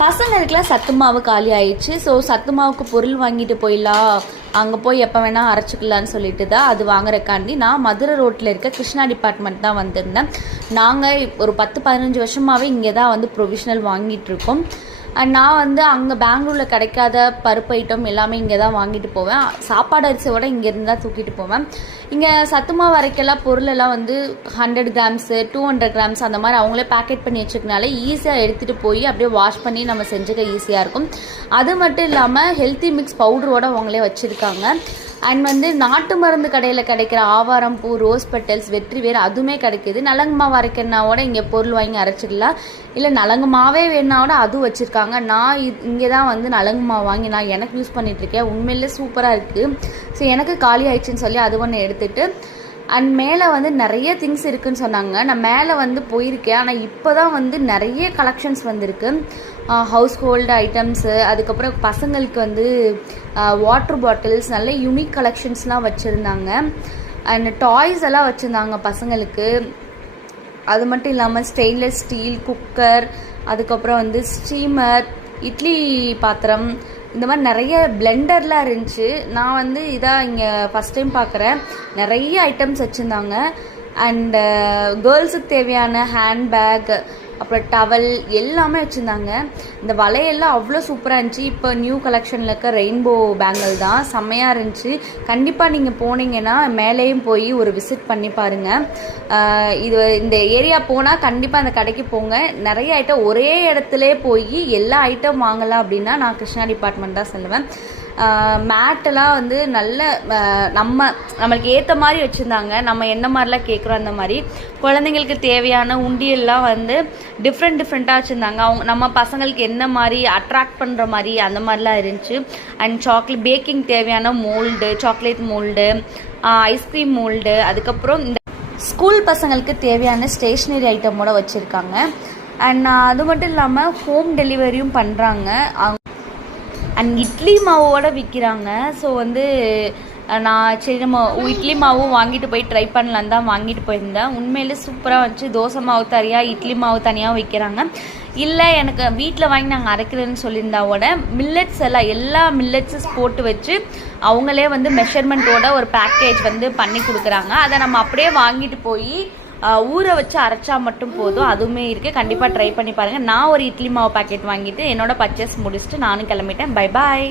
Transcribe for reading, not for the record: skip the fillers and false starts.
பசங்களுக்குலாம் சத்து மாவு காலி ஆயிடுச்சு. ஸோ சத்து மாவுக்கு பொருள் வாங்கிட்டு போயிடலாம், அங்கே போய் எப்போ வேணால் அரைச்சிக்கலான்னு சொல்லிட்டு தான் அது வாங்குறக்காண்டி நான் மதுரை ரோட்டில் இருக்க கிருஷ்ணா டிபார்ட்மெண்ட் தான் வந்திருந்தேன். நாங்கள் ஒரு 10-15 வருஷமாகவே இங்கே தான் வந்து ப்ரொவிஷனல் வாங்கிட்டுருக்கோம். நான் வந்து அங்கே பெங்களூரில் கிடைக்காத பருப்பு ஐட்டம் எல்லாமே இங்கே தான் வாங்கிட்டு போவேன். சாப்பாடு அரிசியோட இங்கேருந்து தான் தூக்கிட்டு போவேன். இங்கே சத்துமா வரைக்கெல்லாம் பொருளெல்லாம் வந்து 100 கிராம்ஸு 200 கிராம்ஸ் அந்த மாதிரி அவங்களே பேக்கெட் பண்ணி வச்சுக்கனால ஈஸியாக எடுத்துகிட்டு போய் அப்படியே வாஷ் பண்ணி நம்ம செஞ்சுக்க ஈஸியாக இருக்கும். அது மட்டும் இல்லாமல் ஹெல்த்தி மிக்ஸ் பவுடரோடு அவங்களே வச்சுருக்காங்க. அண்ட் வந்து நாட்டு மருந்து கடையில் கிடைக்கிற ஆவாரம் பூ, ரோஸ் பெட்டல்ஸ், வெற்றி வேறு அதுவுமே கிடைக்கிது. நலங்கு மாவு அரைக்கிறனாவோட இங்கே பொருள் வாங்கி அரைச்சிக்கலாம். இல்லை நலங்கு மாவே வேணாவோட அதுவும் வச்சுருக்காங்க. நான் இங்கே தான் வந்து நலங்கு மாவு வாங்கி நான் எனக்கு யூஸ் பண்ணிகிட்ருக்கேன். உண்மையிலே சூப்பராக இருக்குது. ஸோ எனக்கு காலி ஆயிடுச்சுன்னு சொல்லி அது ஒன்று எடுத்துகிட்டு அண்ட் மேலே வந்து நிறைய திங்ஸ் இருக்குதுன்னு சொன்னாங்க. நான் மேலே வந்து போயிருக்கேன். ஆனால் இப்போ தான் வந்து நிறைய கலெக்ஷன்ஸ் வந்திருக்கு. ஹவுஸ் ஹோல்டு ஐட்டம்ஸு, அதுக்கப்புறம் பசங்களுக்கு வந்து வாட்டர் பாட்டில்ஸ், நல்ல யூனிக் கலெக்ஷன்ஸ்லாம் வச்சுருந்தாங்க. அண்ட் டாய்ஸ் எல்லாம் வச்சுருந்தாங்க பசங்களுக்கு. அது மட்டும் இல்லாமல் ஸ்டெயின்லெஸ் ஸ்டீல் குக்கர், அதுக்கப்புறம் வந்து ஸ்டீமர், இட்லி பாத்திரம், இந்த மாதிரி நிறைய பிளெண்டர்லாம் இருந்துச்சு. நான் வந்து இதாக இங்கே ஃபஸ்ட் டைம் பார்க்குறேன். நிறைய ஐட்டம்ஸ் வச்சுருந்தாங்க. அண்டு கேர்ள்ஸுக்கு தேவையான ஹேண்ட்பேக், அப்புறம் டவல் எல்லாமே வச்சுருந்தாங்க. இந்த வளையெல்லாம் அவ்வளோ சூப்பராக இருந்துச்சு. இப்போ நியூ கலெக்ஷனில் இருக்க ரெயின்போ பேங்கிள் தான் செம்மையாக இருந்துச்சு. கண்டிப்பாக நீங்கள் போனீங்கன்னா மேலேயும் போய் ஒரு விசிட் பண்ணி பாருங்கள். இந்த ஏரியா போனால் கண்டிப்பாக அந்த கடைக்கு போங்க. நிறைய ஐட்டம் ஒரே இடத்துல போய் எல்லா ஐட்டம் வாங்கலாம் அப்படின்னா நான் கிருஷ்ணா டிபார்ட்மெண்ட் தான் சொல்லுவேன். மேட்டெல்லாம் வந்து நல்ல நம்மளுக்கு ஏற்ற மாதிரி வச்சுருந்தாங்க. நம்ம என்ன மாதிரிலாம் கேட்குறோம் அந்த மாதிரி. குழந்தைங்களுக்கு தேவையான உண்டியெல்லாம் வந்து டிஃப்ரெண்ட்டாக வச்சுருந்தாங்க. நம்ம பசங்களுக்கு என்ன மாதிரி அட்ராக்ட் பண்ணுற மாதிரி அந்த மாதிரிலாம் இருந்துச்சு. அண்ட் பேக்கிங் தேவையான mould, chocolate mould, ice cream mould, அதுக்கப்புறம் இந்த ஸ்கூல் பசங்களுக்கு தேவையான ஸ்டேஷ்னரி ஐட்டமோட வச்சுருக்காங்க. அண்ட் அது மட்டும் இல்லாமல் ஹோம் டெலிவரியும் பண்ணுறாங்க. அண்ட் இட்லி மாவோட விற்கிறாங்க. ஸோ வந்து நான் சரி நம்ம இட்லி மாவும் வாங்கிட்டு போய் ட்ரை பண்ணலான்னு தான் வாங்கிட்டு போயிருந்தேன். உண்மையிலே சூப்பராக வச்சு தோசை மாவு தனியாக, இட்லி மாவு தனியாக விற்கிறாங்க. இல்லை எனக்கு வீட்டில் வாங்கி நாங்கள் அரைக்கிறதுன்னு சொல்லியிருந்தாவோட மில்லட்ஸ் எல்லா மில்லட்ஸஸ் போட்டு வச்சு அவங்களே வந்து மெஷர்மெண்ட்டோட ஒரு பேக்கேஜ் வந்து பண்ணி கொடுக்குறாங்க. அதை நம்ம அப்படியே வாங்கிட்டு போய் ஊற வச்சு அரைச்சா மட்டும் போதும். அதுவுமே இருக்குது. கண்டிப்பாக ட்ரை பண்ணி பாருங்கள். நான் ஒரு இட்லி மாவு பேக்கெட் வாங்கிட்டு என்னோட பர்ச்சேஸ் முடிச்சுட்டு நானும் கிளம்பிட்டேன். Bye bye.